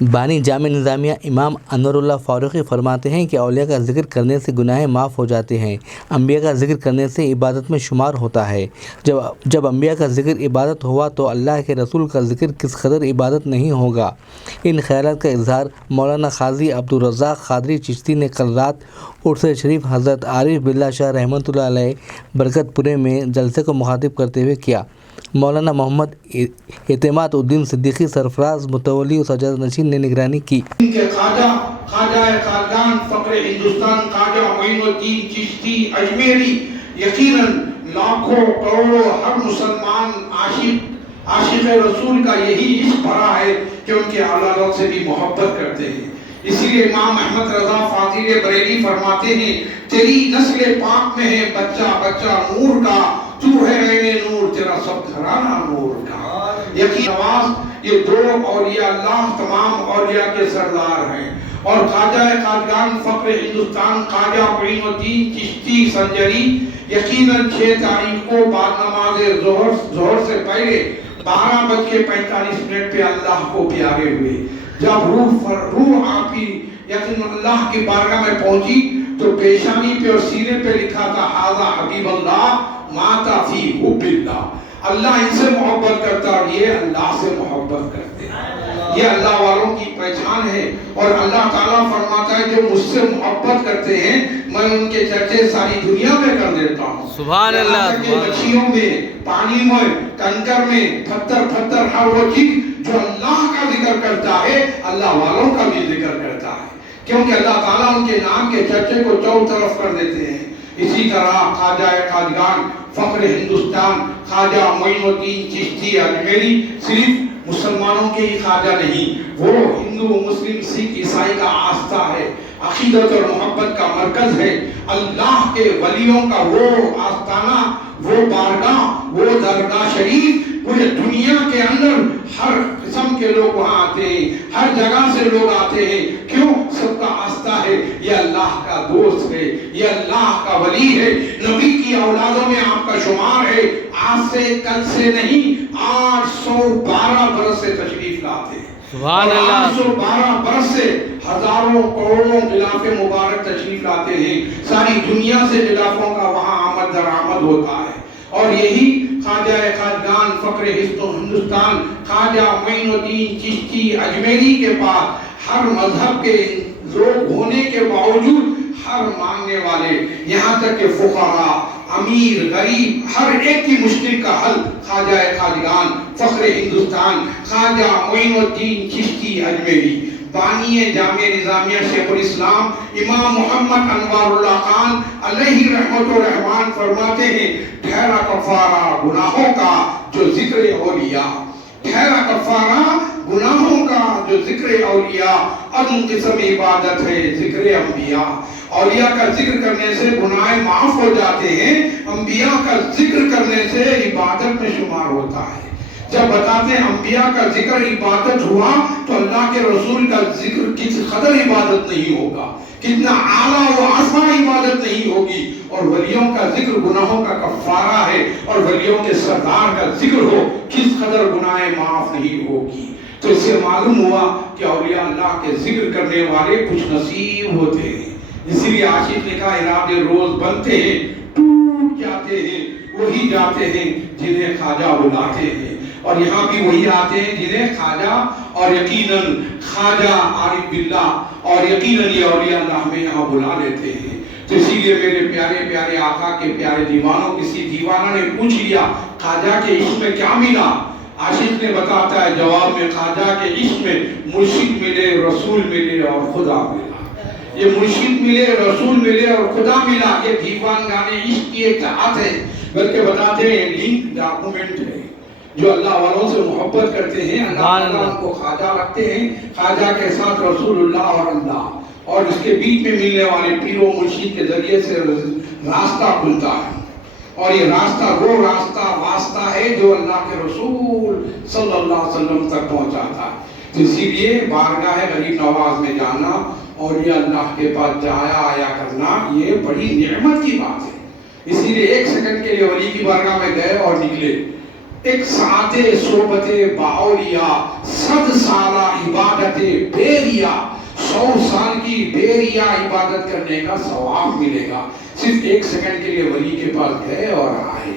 بانی جامع نظامیہ امام انور اللہ فاروقی فرماتے ہیں کہ اولیاء کا ذکر کرنے سے گناہ معاف ہو جاتے ہیں، انبیاء کا ذکر کرنے سے عبادت میں شمار ہوتا ہے۔ جب انبیاء کا ذکر عبادت ہوا تو اللہ کے رسول کا ذکر کس قدر عبادت نہیں ہوگا۔ ان خیالات کا اظہار مولانا قاضی عبدالرزاق قادری چشتی نے کل رات عرس شریف حضرت عارف باللہ شاہ رحمۃ اللہ علیہ برکت پورے میں جلسے کو مخاطب کرتے ہوئے کیا۔ مولانا محمد اعتماد الدین صدیقی سرفراز متولی و سجادہ نشین نے نگرانی کی۔ خواجہ خاقان فخر ہندوستان خواجہ معین الدین چشتی اجمیری یقیناً لاکھوں کروڑوں ہر مسلمان عاشق رسول کا یہی عشق بھرا ہے کہ ان کے اولاد سے بھی محبت کرتے ہیں۔ اسی لیے امام احمد رضا فاضل بریلی فرماتے ہیں تیری نسل پاک میں ہے بچہ بچہ نور کا، تو ہے عین نور تیرا سب گھرانہ نور کا۔ یقین نواز یہ دو اولیاء اللہ تمام اولیاء کے سردار ہیں، اور خواجہ خاقان فخر ہندوستان خواجہ معین الدین چشتی سنجری یقیناً 6 تاریخ کو بعد نماز ظہر سے پہلے 12:45 پہ اللہ کو پیارے ہوئے۔ جب روح آپ کی یقین اللہ کی بارگاہ میں پہنچی تو پیشانی پہ اور سینے پہ لکھا تھا ھذا حبیب اللہ ماتا فی حب اللہ، اللہ ان سے محبت کرتا اور یہ اللہ سے محبت کرتے ہیں۔ یہ اللہ والوں کی پہچان ہے، اور اللہ تعالیٰ فرماتا ہے جو مجھ سے محبت کرتے ہیں میں ان کے چرچے ساری دنیا میں کر دیتا ہوں۔ سبحان اللہ۔ مچھلیوں میں، پانی میں، کنکر میں، پتھر ہر وہ چیز جو اللہ کا ذکر کرتا ہے اللہ والوں کا بھی ذکر کرتا ہے، کیونکہ اللہ تعالیٰ ان کے نام کے چرچے کو چاروں طرف کر دیتے ہیں۔ اسی طرح خواجہ خاقان فخر ہندوستان خواجہ معین الدین چشتی اجمیری صرف مسلمانوں کے ہی خواجہ نہیں، وہ ہندو مسلم سکھ عیسائی کا آستہ ہے، عقیدت اور محبت کا مرکز ہے، اللہ کے ولیوں کا وہ آستانہ، وہ بارگاہ، وہ درگاہ شریف پورے دنیا کے اندر ہر قسم کے لوگ وہاں آتے ہیں، ہر جگہ سے لوگ آتے ہیں، کیوں؟ سب کا آستہ ہے یہ اللہ کا دوست ہے، یہ اللہ کا ولی ہے، نبی کی اولادوں میں آپ کا شمار ہے۔ آج سے کل سے نہیں، 812 برس سے تشریف لاتے ہیں، سبحان اللہ۔ 812 برس سے ہزاروں کروڑوں غلاف مبارک تشریف لاتے ہیں، ساری دنیا سے غلافوں کا وہاں آمد درآمد ہوتا ہے، اور یہی خواجہ خاقان فخر ہندوستان خواجہ معین الدین چشتی اجمیری کے پاس ہر مذہب کے لوگ ہونے کے باوجود ہر مانگنے والے، یہاں تک کہ فقراء، امیر، غریب، ہر ایک کی مشکل کا حل خواجہ خاقان فخر ہندوستان خواجہ معین الدین چشتی اجمیری بانی جامع نظامیہ شیخ الاسلام امام محمد انوار اللہ خان علیہ رحمت و رحمان فرماتے ہیں ٹھہرا کفارہ گناہوں کا جو ذکر اولیاء، ٹھہرا کفارہ گناہوں کا جو ذکر اولیاء، عدم قسم عبادت ہے ذکر انبیاء۔ اولیاء کا ذکر کرنے سے گناہ معاف ہو جاتے ہیں، انبیاء کا ذکر کرنے سے عبادت میں شمار ہوتا ہے۔ جب بتاتے ہیں انبیاء کا ذکر عبادت ہوا تو اللہ کے رسول کا ذکر کس قدر عبادت نہیں ہوگا، کتنا اعلیٰ و اعظم عبادت نہیں ہوگی، اور ولیوں کا ذکر گناہوں کا کفارہ ہے، اور ولیوں کے سردار کا ذکر ہو کس قدر گناہ معاف نہیں ہوگی۔ تو اس سے معلوم ہوا کہ اولیاء اللہ کے ذکر کرنے والے کچھ نصیب ہوتے ہیں، اسی لیے عاشق نے کہا ارادے روز بنتے ہیں ٹوٹ جاتے ہیں، وہی جاتے ہیں جنہیں خواجہ بلاتے ہیں، اور یہاں بھی وہی آتے ہیں جنہیں خواجہ اور یقیناً خواجہ عارف باللہ اور یقیناً یہ اولیاء اللہ میں یہاں بلا لیتے ہیں۔ تو اسی لیے میرے پیارے پیارے آقا کے پیارے دیوانوں، کسی دیوانہ نے پوچھ لیا خواجہ کے عشق میں کیا ملا؟ عاشق نے بتاتا ہے جواب میں خواجہ کے عشق میں مرشد ملے، رسول ملے اور خدا ملا۔ یہ مرشد ملے، رسول ملے اور خدا ملا، یہ دیوان گانے عشق کی ایک چاہت ہے، بلکہ بتاتے ہیں لنک ڈاکومنٹ ہے۔ جو اللہ والوں سے محبت کرتے ہیں اللہ تعالیٰ ان کو خواجہ رکھتے ہیں، خواجہ کے ساتھ رسول اللہ اور اللہ، اور اس کے بیچ میں ملنے والے پیر و مرشد کے ذریعے سے راستہ کھلتا ہے، اور یہ راستہ وہ راستہ واسطہ ہے جو اللہ کے رسول صلی اللہ علیہ وسلم تک پہنچاتا ہے۔ تو اسی لیے بارگاہ غریب نواز میں جانا اور یہ اللہ کے پاس جایا آیا کرنا یہ بڑی نعمت کی بات ہے۔ اسی لیے 1 سیکنڈ کے لیے ولی کی بارگاہ میں گئے اور نکلے، ایک ساعت صحبت باولیا، 100 سالہ عبادت بیریا، 100 سال کی بیریا عبادت کرنے کا ثواب ملے گا، صرف 1 سیکنڈ کے لیے ولی کے پاس گئے اور آئے۔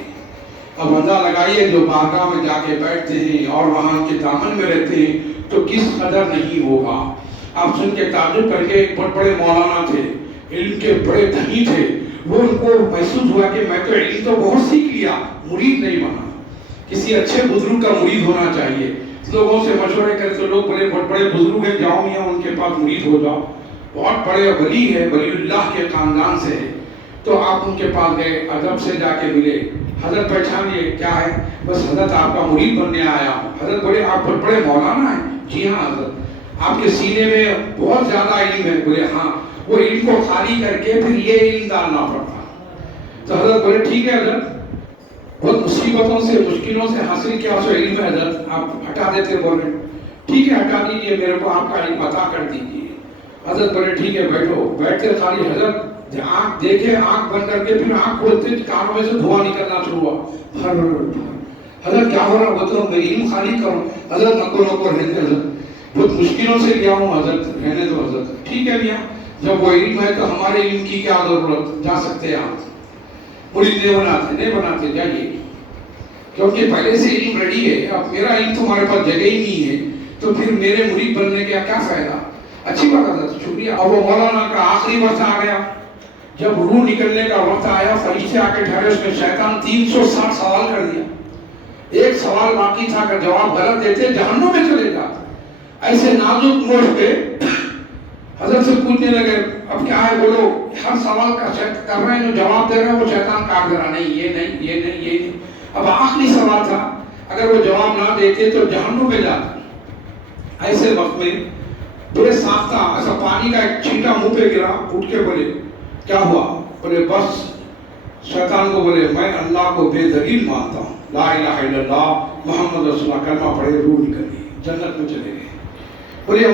اب اندازہ لگائیے جو بارگاہ میں جا کے بیٹھتے ہیں اور وہاں کے دامن میں رہتے ہیں تو کس قدر نہیں ہوگا۔ آپ سن کے تعجب کر کے، ایک بہت بڑے مولانا تھے، علم کے بڑے دھنی تھے، وہ ان کو محسوس ہوا کہ میں تو علم تو بہت سیکھ لیا، مرید نہیں بنا۔ کسی اچھے بزرگ کا مرید ہونا چاہیے۔ لوگوں سے مشورے کرے تو لوگ بڑے بہت بڑے بزرگ ہیں، جاؤ میاں ان کے پاس مرید ہو جاؤ، بہت بڑے ولی ہے، ولی اللہ کے خاندان سے ہے۔ تو آپ ان کے پاس گئے، ادب سے جا کے ملے، حضرت پہچانیے کیا ہے؟ بس حضرت آپ کا مرید بننے آیا ہوں۔ حضرت بولے آپ بہت بڑے مولانا ہیں؟ جی ہاں حضرت۔ آپ کے سینے میں بہت زیادہ علم ہے؟ بولے ہاں۔ وہ علم کو خالی کر کے پھر یہ علم ڈالنا پڑتا۔ تو حضرت بولے ٹھیک ہے حضرت، بہت مصیبتوں سے مشکلوں سے حاصل کیا سو علم ہے حضرت، آپ ہٹا دیتے؟ بولے ٹھیک ہے ہٹا دیجیے، میرے کو آپ کا علم عطا کر دیجیے۔ حضرت بولے ٹھیک ہے بیٹھو۔ بیٹھتے خالی حضرت آنکھ دیکھے، آنکھ بند کر کے پھر آنکھ کھولتے کانوں میں سے دھواں نکلنا شروع ہوا۔ حضرت کیا ہو رہا؟ بتاؤ میری علم خالی کرو۔ حضرت نکو نکو رہنے دے حضرت، بہت مشکلوں سے گیا ہوں حضرت، رہنے دو حضرت۔ ٹھیک ہے میاں، جب وہ علم ہے تو ہمارے علم کی کیا ضرورت، جا سکتے ہیں آپ۔ مرید نہیں بناتے جائیے، کیونکہ پہلے سے علم ریڈی ہے۔ اب میرا علم تمہارے پاس جگہ ہی نہیں ہے تو پھر میرے مرید بننے کا کیا فائدہ؟ اچھی بات حضرت، شکریہ۔ اور وہ مولانا کا آخری وقت آ گیا، جب روح نکلنے کا وقت آیا، فرشتے آ کے ٹھہرے، اس میں شیطان 360 سوال کر دیا۔ ایک سوال باقی تھا، اگر جواب غلط دیتے جہنم میں چلے جاتے۔ ایسے نازک موڑ پہ حضرت سے پوچھنے لگے اب کیا ہے بولو، ہر سوال کا کر رہے ہیں، جو جواب دے رہے ہیں وہ شیطان کاٹ دے رہا، نہیں یہ نہیں یہ نہیں یہ نہیں۔ اب آخری سوال تھا، اگر وہ جواب نہ دیتے تو جہنم میں جاتے۔ ایسے وقت میں بے ساختہ ایسا پانی کا ایک چھینٹا منہ پہ گرا، اٹھ کے بولے کیا ہوا؟ بولے بس شیطان کو بولے میں اللہ کو بے دلیل مانتا ہوں، لا الہ الا اللہ محمد رسول اللہ، کلمہ پڑھے، روح نکل گئی، جنت میں چلے گئے۔ بولے